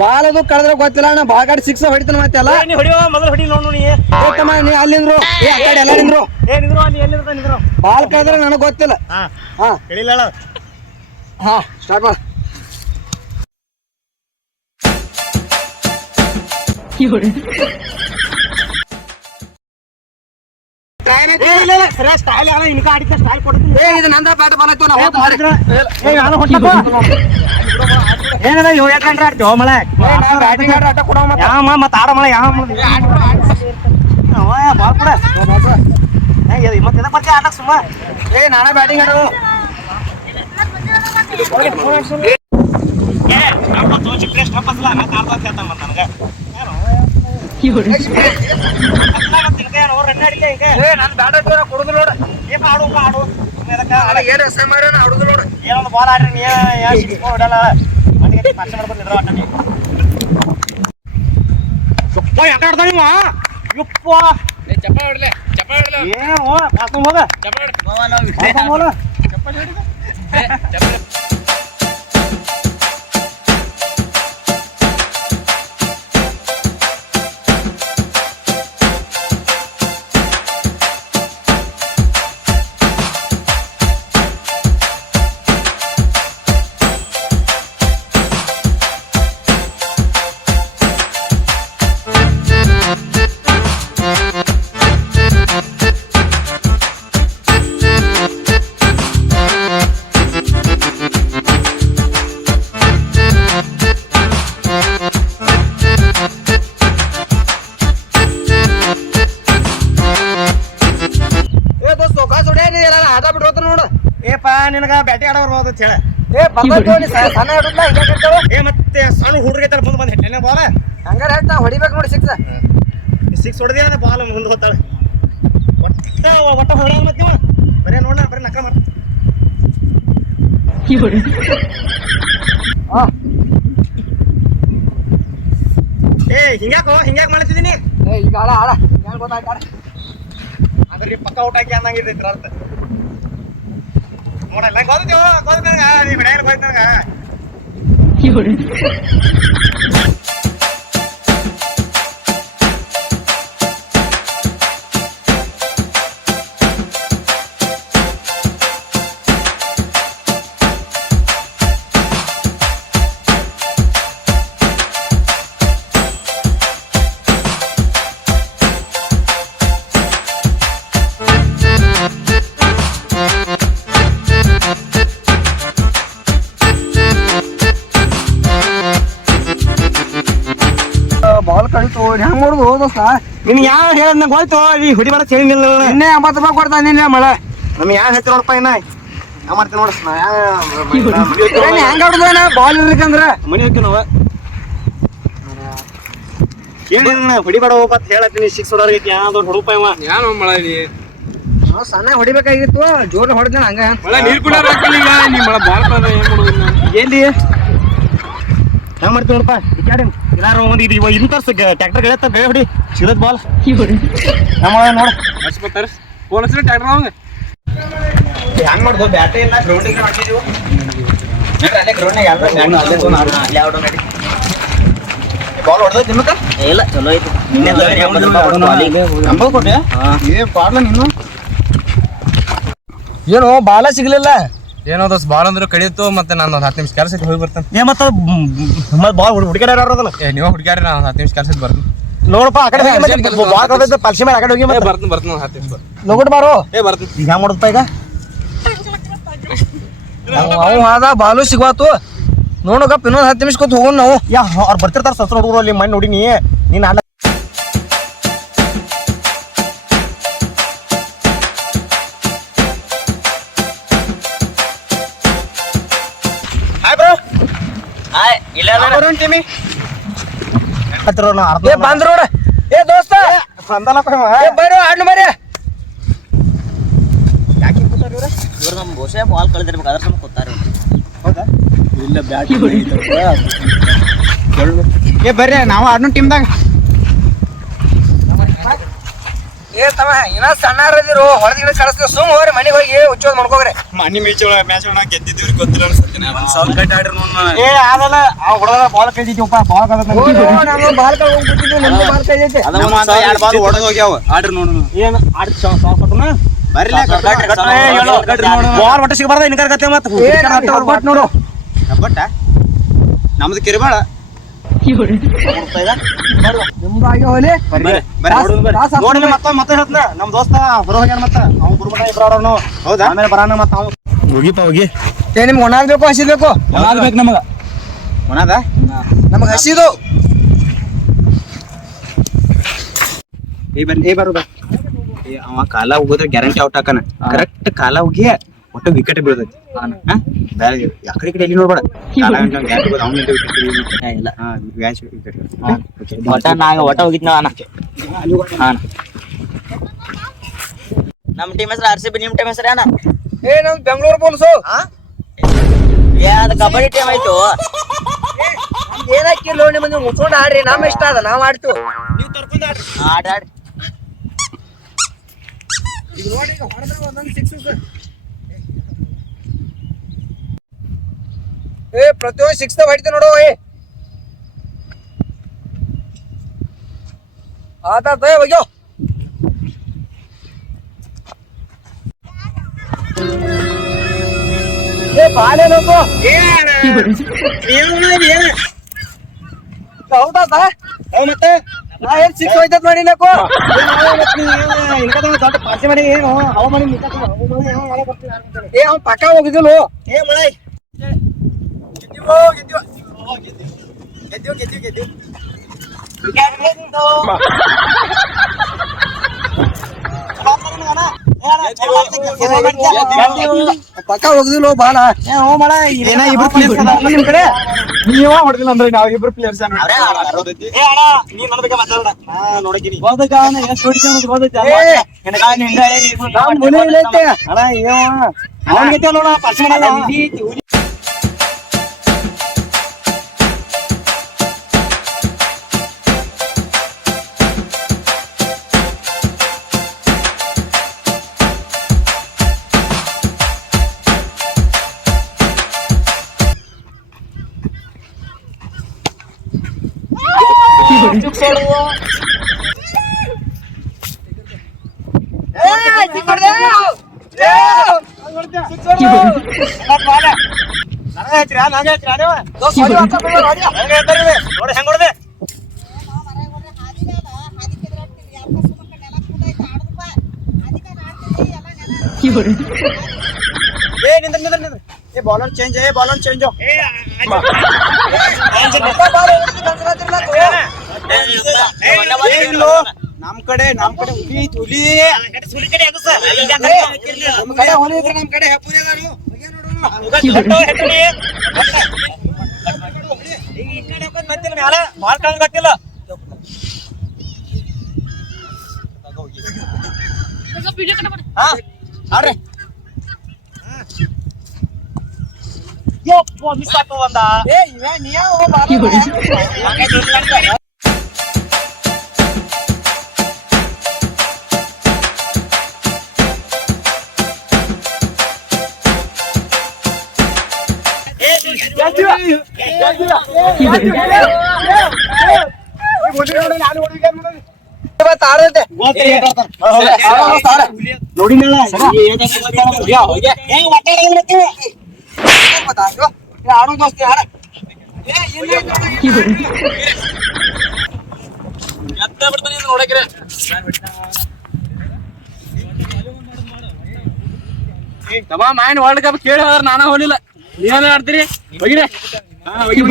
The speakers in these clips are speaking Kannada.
ಬಾಲ್ ಅದು ಕಳೆದ್ರೆ ಗೊತ್ತಿಲ್ಲ ನಾ ಬಾಲ್ ಕಾಡಿ 6 ಹೊಡಿತಾನ ಮತ್ತೆ ಅಲ್ಲ ನೀ ಹೊಡಿಯೋ ಮೊದಲು ಹೊಡಿ ನೋಡು ನೀ ತಮ್ಮ ನೀ ಅಲ್ಲಿಂದ್ರು ಆ ಕಡೆ ಎಲ್ಲ ನಿಂದ್ರು ಏ ನಿಂದ್ರು ಅಲ್ಲಿ ಎಲ್ಲಿರ್ತ ನಿಂದ್ರು ಬಾಲ್ ಕಳೆದ್ರೆ ನನಗೆ ಗೊತ್ತಿಲ್ಲ ಹಾ ಹೇಳಿಲ್ಲ ಹಾ ಸ್ಟಾರ್ಟ್ ಮಾಡ ಇದು ನಂದ ಬ್ಯಾಟ್ ಬಾಲ್ ಆಯ್ತು ಏನದ ಇವ್ ಯಾಕಂದ್ರೆ ಆಡ್ತೀವ ಮಳೆ ಬ್ಯಾಟಿಂಗ್ ಆಟ ಕೊಡೋ ಯಾವ ಮತ್ತೆ ಆಡ ಮಳೆ ಯಾವ ಬಾಲ್ ಕೂಡ ಮತ್ತೆ ಬರ್ತೀಯ ಆಟ ಸುಮ್ಮ ನಾನೇ ಬ್ಯಾಟಿಂಗ್ ಆಡೋದು ಕೊಡುದು ನೋಡ ಏನೊಂದು ಬಾಲ್ ಆಡ್ರಿ ನೀ ಹೊಡಲ್ಲ ಮಾಡ್ಕೊಂಡಿದ್ರ ಆಟ ನೀ ಯಪ್ಪ ಯಾಕೆ ಆಡ್ದ ನೀವ ಯಪ್ಪ ಏನು ಹೋಗ ನಿನಗ ಬ್ಯಾಟಿ ಆಡೋ ಬರ್ಬೋದು ಅಂತ ಹೇಳ ಮತ್ತೆ ಸಣ್ಣ ಹುಡುಗೈತಲ್ಲ ಬಂದು ಹೆಟ್ಟೆನ ಬಾಲ ಹಂಗಾರ ನಾ ಹೊಡಿಬೇಕು ನೋಡಿ 6 ಹೊಡೆದಿ ಅಂದ್ರೆ ಬಾಲ್ ಮುಂದೆ ಹೋಗ್ತಾಳೆ ಒಟ್ಟ ಹೊಡ ಮತ್ತೆ ಬರೇ ನೋಡ ಬರೀ ನಕ್ಕ ಮಾಡ ಹಿಂಗ್ಯಾಕ ಮಾಡ್ತಿದ್ದೀನಿ ಈಗ ಆಡ ಆಡ ಗೊತ್ತಾಯ್ತು ಅದ್ರಿ ಪಕ್ಕ ಔಟ್ ಹಾಕಿ ಅನ್ನಂಗಿರ್ತೈತಿ ಅರ್ಥ ನೋಡಲ್ಲ ಗೊತ್ತೇವ ನೀ ಬಿಡಾಗ ಗೊತ್ತಾಗ ಬಾಲ್ ಕಳಿತು ಹೆಂಗ್ ಮಾಡುದು ದೋಸ್ತ ನಿನ್ ಯಾವ ಹೇಳ ನಂಗೆ ಹೋಯ್ತು ಈ ಹುಡಿ ಬರ ಹೇಳಿ ಇನ್ನೇ 50 ರೂಪಾಯಿ ಕೊಡ್ತಾ ನಿನ್ನೆ ಮಳೆ ನಮ್ಗೆ ಯಾವ ಹೇಳ್ತಿ ನೋಡಪ್ಪ ಇನ್ನ ಯಾವ ಮಾಡ್ತೀನಿ ನೋಡ ಹೆಂಗ ಆಡುದ ಬಾಲ್ ಇರ್ಬೇಕಂದ್ರ ಮನಿ ಹೋಗ್ತೀವಿ ನಾವು ಹೇಳಿ ಹೊಡಿಬೇಡ ಹೋಗ್ಬತ್ ಹೇಳತ್ತೀನಿ 6 ಹೊಡೋರ್ಗೈತಿ ಯಾವ್ದು ಹುಡುಪ ಇವ ಏನು ಮಳೆ ನಾವು ಸಣ್ಣ ಹೊಡಿಬೇಕಾಗಿತ್ತು ಜೋರ್ ಹೊಡೆದ ಹಂಗ ಮಳೆ ನೀರು ಕೂಡ ಹಾಕಿಲ್ಲ ನೀ ಮಳೆ ಬಾಲ್ ಕಳ್ದ ಏನ್ ಮಾಡುದು ಎಲ್ಲಿ ಹೆಂಗ್ ಮಾಡ್ತೀವಿ ನೋಡಪ್ಪ ಬಿಟ್ಟಾಡಿ ಎಲ್ಲಾರು ಒಂದು ಇದು ಇಂತ ಟ್ರ್ಯಾಕ್ಟರ್ ಗೆಳತ್ತ ಬೇಡ ಹೊಡಿ ಸಿಗತ್ ಬಾಲ್ ನಮ್ಮ ನೋಡ ಹಚ್ಕೊತಾರ ಫೋನ್ ಹಚ್ಚಿದ್ರೆ ಟ್ರ್ಯಾಕ್ಟರ್ ಅವಂಗ ಹೆಂಗ್ ಮಾಡ್ದು ಬ್ಯಾಟೆ ಇಲ್ಲ ಗ್ರೌಂಡಿಗೆ ಹಾಕಿದೀವಿ ಬಾಲ್ ಹೊಡೆದ ನಿಮ್ಮಕ್ಕ ಇಲ್ಲ ಚಲೋ ಐತಿ ನಂಬರ್ ಕೊಟ್ಟೆ ಏ ಪಾಡ್ಲ ನೀನು ಏನು ಬಾಲ ಸಿಗ್ಲಿಲ್ಲ ಏನೋ ದೋಸ್ ಬಾಲ್ ಅಂದ್ರೆ ಕಡಿತು ಮತ್ತೆ ನಾನು ಒಂದು 10 ನಿಮಿಷ ಕೆಲಸಕ್ಕೆ ಹೋಗಿ ಬರ್ತೇನೆ ಏ ಮತ್ತೆ ಬಾಲ್ ಹುಡುಗಿದಾರ ಅದಲ್ಲ ನೀವು ಹುಡುಗ್ಯಾರ ನಾನು 10 ನಿಮಿಷ ಕೆಲಸಕ್ಕೆ ಬರ್ತೀನಿ ನೋಡಪ್ಪ ಆ ಕಡೆ ಬಾಲ್ ಕಳ್ದ ಪಲ್ಸಿ ಮೇಲೆ ಆ ಕಡೆ ಹೋಗಿ ಬರ್ತೀನಿ 10 ನಿಮಿಷ ಲೋಗಟ್ ಬಾರೋ ಬರ್ತೀನಿ ಈಗ ಹೆಂಗ್ ಮಾಡೋದಪ್ಪ ಈಗ ಅವ್ ಆದ ಬಾಲು ಸಿಗ್ವಾತು ನೋಡಗಪ್ಪ ಇನ್ನೊಂದು 10 ನಿಮಿಷ ಕೂತ್ ಹೋಗೋಣ ನಾವು ಅವ್ರು ಬರ್ತಿರ್ತಾರ ಸಸ್ರ ಹುಡುಗರು ಅಲ್ಲಿ ಮಣ್ಣು ನೋಡಿ ನೀನ್ ಅಲ್ಲ ಹಾಯ್ ಬ್ರೋ ಹಾಯ್ ಇಲ್ಲ ಟೀಮಿ ಏ ಬಂದ್ ನೋಡ ಏ ದೋಸ್ತ ಬಂದಲ್ಲಪ್ಪ ಬರ್ರಿ ಆಡ್ನು ಬರ್ರಿ ಯಾಕೆ ಕೂತಾರ ಇವ್ರ ಇವ್ರು ನಮ್ಮ ಬಹುಶಃ ಬಾಲ್ ಕಳೆದಿರ್ಬೇಕು ಅದ್ರ ಸಮ ಕೂತಾರೆ ಹೌದಾ ಇಲ್ಲ ಬ್ಯಾಟ್ ಏ ಬರ್ರಿ ನಾವು ಆಡ್ನು ಟೀಮ್ದಾಗ ಏ ತಮ್ಮ ಇನ್ನ ಸಣ್ಣಾರದಿರು ಹೊರಗಿನ ಕಳಿಸ್ತೀವಿ ಸುಮ್ ಹೋಗ್ರಿ ಮನೆಗೆ ಹೋಗಿ ಉಚ್ಚೋದ್ ಮಾಡ್ಕೋಗ್ರಿ ಮನಿ ಮ್ಯಾಚ್ ಒಳಗ ಗೆದ್ದಿದ್ದೀವ್ರಿ ಗೊತ್ತಿಲ್ಲ ಅನ್ಸುತ್ತೆ ಒಂದ್ ಸಾವಿರ ಕಟ್ಟಿ ಆಡ್ರಿ ನೋಡ್ ಏ ಆಗಲ್ಲ ಆ ಹುಡುಗ ಬಾಲ್ ಕೈದಿದ್ದೀವಪ್ಪ ಬಾಲ್ ನಮ್ಮ ಬಾಲ್ ಹೋಗ್ಬಿಟ್ಟಿದ್ವಿ ನಮ್ದು ಬಾಲ್ ಕೈ ಐತೆ ಎರಡ್ ಬಾಲ್ ಹೊಡೆದ್ ಹೋಗ್ಯಾವ ಆಡ್ರಿ ನೋಡು ಏನ್ ಆಡ್ ಸಾವ್ಕೊಟ್ಟನ ಬರ್ಲಿ ಬಾಲ್ ಒಟ್ಟ ಸಿಗಬಾರ್ದ ಇನ್ಕಾರ ಕತೆ ಮತ್ತ ನೋಡು ಬಟ್ಟ ನಮ್ದು ಕಿರಿಬಾಳ ನಿಮ್ದಾಗಿ ಹೋಗ್ಲಿ ನೋಡಿ ಮತ್ತೆ ಹೇಳ್ತಾನ ನಮ್ ದೋಸ್ತ ಹೊರ ಹೋಗ್ಯಾನ ಮತ್ತ ಅವ್ನು ಗುರುಮಠ ಇಬ್ರು ಹೌದಾ ಆಮೇಲೆ ಬರಾನ ಮತ್ತ ಅವ್ನು ಹೋಗಿಪ್ಪ ಹೋಗಿ ಏ ನಿಮ್ಗೆ ಒಣಾಗ್ಬೇಕು ಹಸಿದ್ಬೇಕು ಬೇಕು ನಮಗ ಒಣದ ನಮಗ್ ಹಸಿದು ಏ ಬರು ಅವ ಕಾಲ ಹೋಗೋದ್ರೆ ಗ್ಯಾರಂಟಿ ಔಟ್ ಹಾಕನ ಕರೆಕ್ಟ್ ಕಾಲ ಹೋಗಿ ಒಟ್ಟು ವಿಕೆಟ್ ಬೀಳ್ತೈತಿ ಬೇರೆ ಯಾಕಡೆ ಕಡೆ ಎಲ್ಲಿ ನೋಡ್ಬೇಡ ಒಟ್ಟ ಹೋಗಿದ್ನ ನಮ್ ಟೀಮ್ ಹೆಸರು RCB ನಿಮ್ ಟೀಮ್ ಹೆಸರು ಏನ ಏ ನಮ್ ಬೆಂಗಳೂರು ಪೊಲೀಸು ಅದ ಕಬಡ್ಡಿ ಟೀಮ್ ಆಯ್ತು ಏನಕ್ಕಿಲ್ಲ ನಿಮ್ಮನ್ನ ಮುಚ್ಕೊಂಡು ಆಡ್ರಿ ನಮ್ ಇಷ್ಟ ಅದ ನಾವ್ ಆಡ್ತೀವಿ ಆಡ ಆಡ್ ಈಗ ನೋಡಿ ಈಗ ಹೊಡೆದ್ರೆ ಒಂದೊಂದು ಸಿಕ್ಸ್ ಏ ಪ್ರತಿಯೊಂದು ಸಿಕ್ಸ್ ಹೊಡಿತೀವಿ ನೋಡು ಏ ಆತ ಹೋಗ್ಯೋ ಏ ಬಾಲೇನಪ್ಪ ಹೌದಾ ಮತ್ತೆ ನಾ ಏನ್ ಸಿಕ್ಸ್ ಹೋಯ್ತದ ಮಾಡಿಲ್ಲಕೋ ದೊಡ್ಡ ಪಾರ್ಟಿ ಮಾಡಿ ಏನು ಅವ ಮಾಡಿ ಏ ಅವ್ನ್ ಪಕ್ಕ ಹೋಗಿದ್ದಿಲ್ಲ ಏ ಮಳೆ ಪಕ್ಕ ಹೋಗಿದಿಲ್ಲ ಬಾಲ ಇಬ್ರು ಪ್ಲೇಯರ್ಸ್ ನಿಮ್ ಕಡೆ ನೀವ ಹೊಡೆದಿಲ್ಲ ಅಂದ್ರೆ ನಾವ್ ಇಬ್ರು ಪ್ಲೇಯರ್ಸ್ ನೋಡಕಿನಿ ಎಷ್ಟು ಹೊಡಿತ ನೋಡ ಪರ್ಸನ್ ನೋಡಿ ಹೆಂಗ್ ಹೊಡೆದೆ ಏ ನಿಂದ್ರ ಏ ಬಾಲರ್ ಚೇಂಜ್ ನಮ್ ಕಡೆ ಹುಲಿ ಗೊತ್ತಿಲ್ಲ ಆಡ್ರಿ ಮಿಸ್ ಆಗ್ತದ ಒಂದ ನೋಡಿ ಆಡೋ ದೋಸ್ತಿ ಆಡ ಮೈಂಡ್ ವರ್ಲ್ಡ್ ಕಪ್ ಕೇಳಿ ಹೋದ್ರ ನಾನ ಹೋಲಿಲ್ಲ ನೀವೇನ ಆಡ್ತೀರಿ ಹೋಗಿರಿ ಹೋಗಿ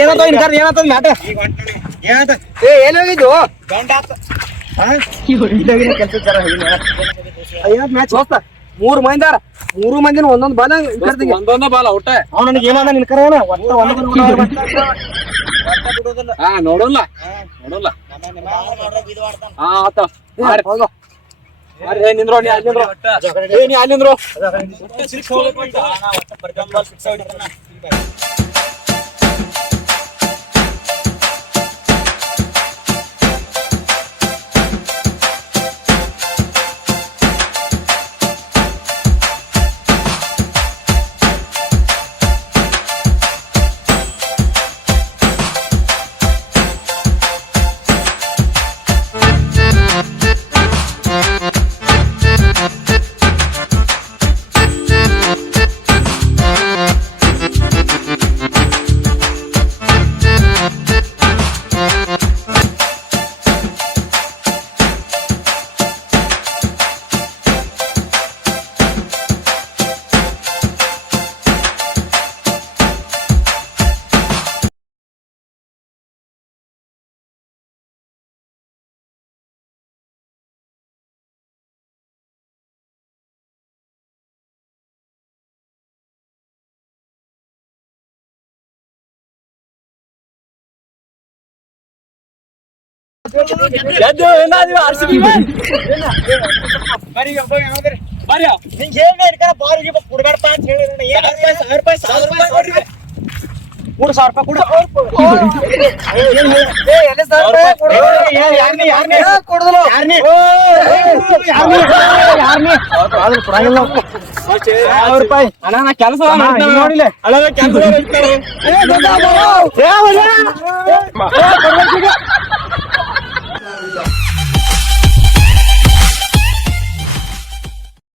ಏನಂತ ಏನಂತ ಮ್ಯಾಟ ಏ ಎಲ್ಲಿ ಹೋಗಿದ್ದು ಮ್ಯಾಚ್ ಹೋಗ್ತಾ 3 ಮಂದಿದಾರ 3 ಮಂದಿನ ಒಂದೊಂದ್ ಬಾಲ ಒಂದೊಂದ ಬಾಲ ಔಟ ಅವ್ನು ನನಗೆ ಏನಂದ ನಿನ್ ಕರೆ ಹಾ ನೋಡಲ್ಲ ನೋಡಲ್ಲ ಹಾ ಆತ ನಿಂದ್ರು ನೀ ಅಲ್ಲಿ ನಿಂದ್ರು ಏ ನೀ ಅಲ್ಲಿ ನಿಂದ್ರು ಕೆಲಸ ನೋಡಿಲ್ಲ